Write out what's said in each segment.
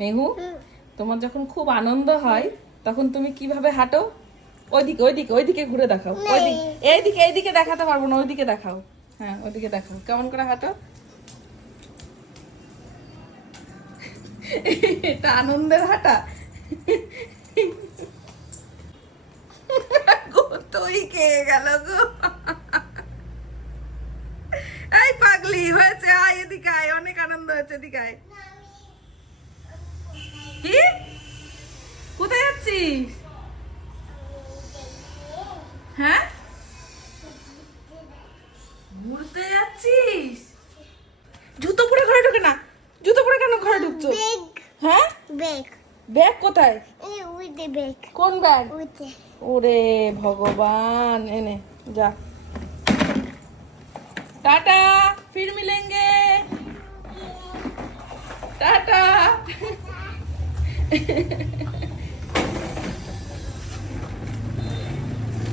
মেহু তোমার যখন খুব আনন্দ হয় তখন তুমি কীভাবে হাঁটো? ওইদিকে ওইদিকে ওইদিকে ঘুরে দেখাও। ওইদিকে এইদিকে এইদিকে দেখাতে পারব না ওইদিকে দেখাও। হ্যাঁ ওইদিকে দেখাও। কেমন করে হাঁটো? এটা আনন্দের হাঁটা। তুই কে গেল গো। এই পাগলি হয়েছে আয় এদিকে আয় অনেক আনন্দ হয়েছে এদিকে আয়। কোথায় যাচ্ছিস? হ্যাঁ? ঘুরতে যাচ্ছিস? জুতো পরে ঘরে না। জুতো পরে কেন ঘরে ঢুকছো? হ্যাঁ? ব্যাগ ব্যাগ কোথায়? কোন ব্যাগ ওরে ভগবান। এনে যা। টাটা ফির মিলেঙ্গে টাটা।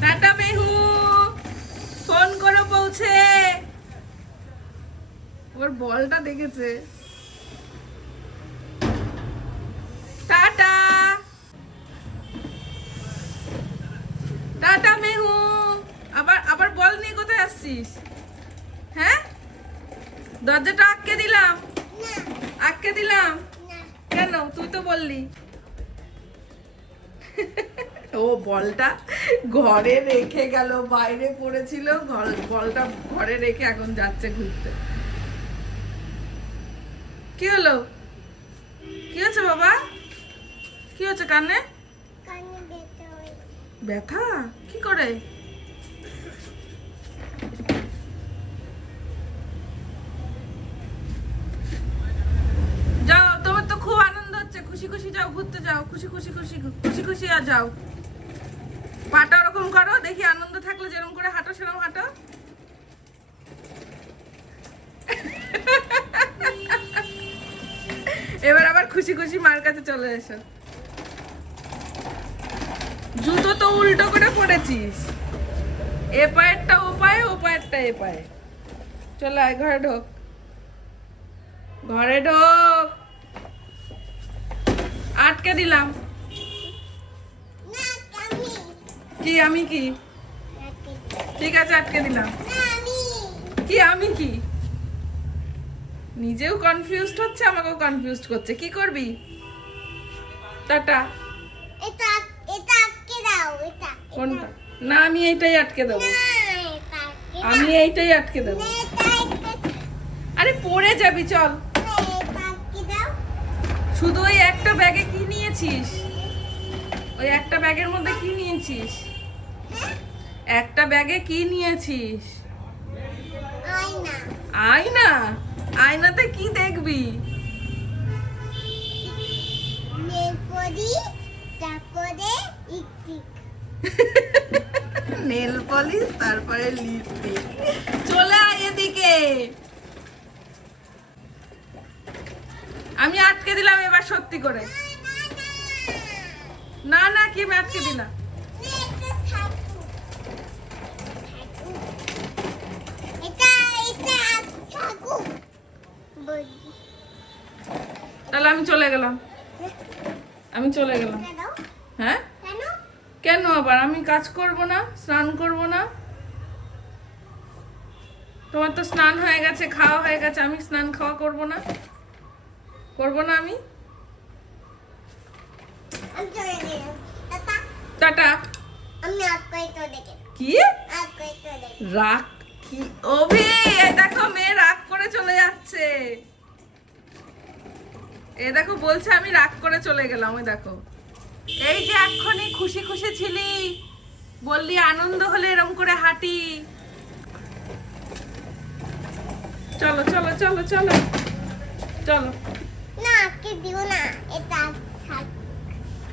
টাটা মেহু ফোন করো পৌঁছে ওর বলটা দেখেছে। টাটা। টাটা মেহু আবার আবার বল নিয়ে কোথায় আসছিস? হ্যাঁ? দরজাটা আটকে দিলাম। আটকে দিলাম। কেন? তুই তো বললি। ও বলটা ঘরে রেখে গেল বাইরে পড়েছিল বলটা ঘরে রেখে এখন যাচ্ছে ঘুরতে। কি হলো? কি হচ্ছে বাবা? কি হচ্ছে কানে? ব্যথা? কি করে যাও তোমার তো খুব আনন্দ হচ্ছে খুশি খুশি যাও ঘুরতে যাও, খুশি খুশি খুশি খুশি খুশি আর যাও। পাটা ওরকম করো, দেখি আনন্দ থাকলে যেরকম করে হাঁটো সেরকম হাঁটো। এবার আবার খুশি খুশি মার কাছে চলে এসো। জুতো তো উল্টো করে পড়েছিস এ পায়েরটা ও পায়ে, ও পায়েরটা এ পায়ে। চলে আয়, ঘরে ঢোক। ঘরে ঢোক। আটকে দিলাম। কি, আমি কি? ঠিক আছে, আটকে দিলাম। কি, আমি কি? নিজেও কনফিউজড হচ্ছে, আমাকেও কনফিউজড করছে। কি করবি? টাটা। এটা এটা আটকে দাও এটা না, আমি এইটাই আটকে দেবো। আমি এইটাই আটকে দেবো। আরে, পড়ে যাবি, চল। শুধু ওই একটা ব্যাগে কি নিয়েছিস? ওই একটা ব্যাগের মধ্যে কি নিয়েছিস? একটা ব্যাগে কি নিয়েছিস? আয়না। আয়না? আয়নাতে কি দেখবি? নেল পলিশ তারপরে লিপস্টিক চলে আয় এদিকে আমি আটকে দিলাম এবার সত্যি করে। না না, কি থাকু বলি তাহলে আমি চলে গেলাম। আমি চলে গেলাম। হ্যাঁ? কেন আবার? আমি কাজ করব না, স্নান করব না। তোমার তো স্নান হয়ে গেছে, খাওয়া হয়ে গেছে, আমি স্নান খাওয়া করব না। করব না আমি? টাটা। আমি আগ তো দেখে কি? আগ তো দেখে রাগ কি? দেখো মেয়ে রাগ করে চলে যাচ্ছে। এ দেখো বলছে আমি রাগ করে চলে গেলাম ওই দেখো। এই যে এক্ষুনি খুশি খুশি ছিলি। বললি আনন্দ হলে এরম করে হাঁটি। চলো চলো চলো চলো। চলো। না আজকে দিও না এটা